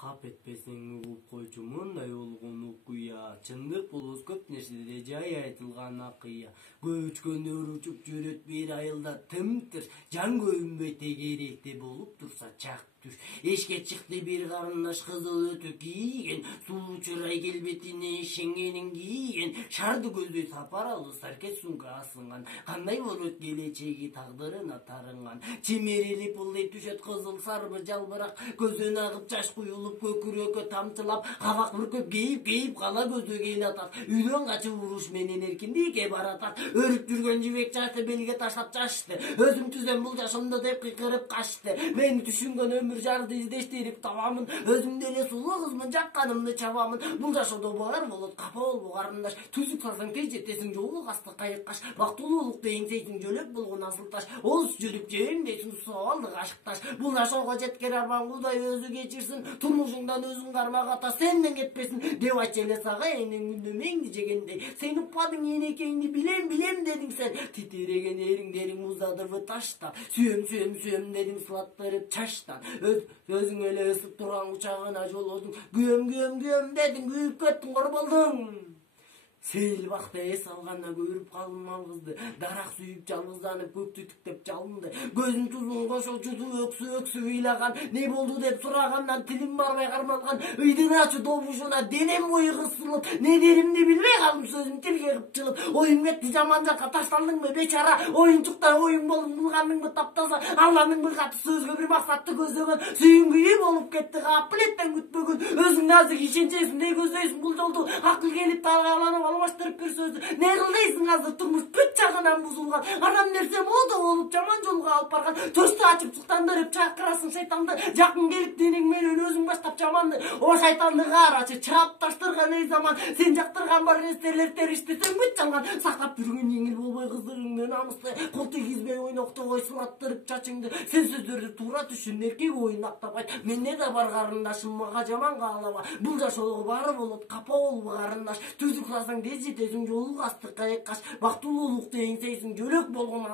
Кап этпесең угуп койчу, мындай болгон окуя. Чындык болбос көп нерседе жай айтылган акыя. Көчкөндөр учуп жүрөт бир айылда тым-тырс. Жан көйүнбөй тегеректе болуп турса чак түш. Эшке чыкты бир карындаш кызыл өтүк кийген, сулуу чырай келбетине шеңгенин кийген, шарды көздөй сапаралы саркет сумка асынган. Кандай болот келечеги тагдырына тарынган. Чимерилип ылдый түшөт кызыл сарбы жалбырак, көздөн агып жаш куюлуп көкүрөккө тамчылап, кабак бүркөп кейип кала көздөй келатат. Үйдөн качып уруш менен эркиндикке баратат. Өрүп жүргөн жибек жашты белге таштап жашты. Өзүм түзөм бул жашымда деп кыйкырып качты. Мени түшүнгөн өмүр жарды издештирип табамын. Өзүм деле сулуу кызмын, жакканымды чабамын. Бул жашоодо бар болот, капа болбо карындаш. Түзүк салсаң тез жетесиң, жолу касты кайыккаш. Бактылуулукту эңсейсиң, жөлөк болгон асыл таш. Олус жүрүп жебем дейсиң, суалды кашык таш. Бул жашоого жеткен арман Кудай өзү кечирсин. Турмушуңдан өзүң кармак ата, сенден кетпесин деп айтчу эле сага энең күндөмеңди жегендей. Сен уппадың энекеңди, билем дедиң сен. Титиреген эриңдериң муздадырбы таштан. Сүйөм дедиң сылаттырып чаштан. Өзүң эле ысып турган кучагына жолодуң. Күйөм дедиң, күйүп кеттиң, корболдуң. Сейил бакта эс алганда көрүп калдым алгызды. Дарак сүйүп жалгызданып көктү тиктеп жалынды. Көзүн тузун кошочуду өксү ыйлаган. Не болду деп сурагандан тилим барбай кармалган. Ыйдын ачы добушуна денем бою кысылып, не деримди билбей калдым, сөзүм тилге кыпчылып. Оюм кетти жаман жакка, ташталдыңбы бечара? Оюнчуктай оюң болуп булгандыңбы таптаза? Алгандыңбы каты сөзгө бир максатты көздөгөн? Сүйүнгү болуп кетти капилеттен күтпөгөн. Өзүң назик ишенчесиндей көздөйсүң бул жолду. Акыл келип тагаланып албаштырып бир сөздү. Не кыл дейсиң азыр, турмуш бүт жагынан бузулган. Анан нерсе мода болуп жаман жолго алып барган. Төстү ачып суктандырып чакырасың шайтанды. Жакын келип денең менен өзүң баштап жаманды. О шайтанды каарачы, чаап таштырган эй заман. Сен жактырган бар нерселер териштесең бүт жалган. Сактап жүргөн жеңил болбой кыздыгыңды намысты. Кол тийгизбей ойноктобой сылаттырып чачыңды. Сен сөздөрдү туура түшүн, эркек оюн актап айт. Менде да бар карындашым, мага жаман каалаба. Бул жашоого бары болот, капа болбо карындаш. Түзүк салсаң тез жетесиң, жолу касты кайыккаш. Бактылуулукту эңсейсиң, жөлөк болгон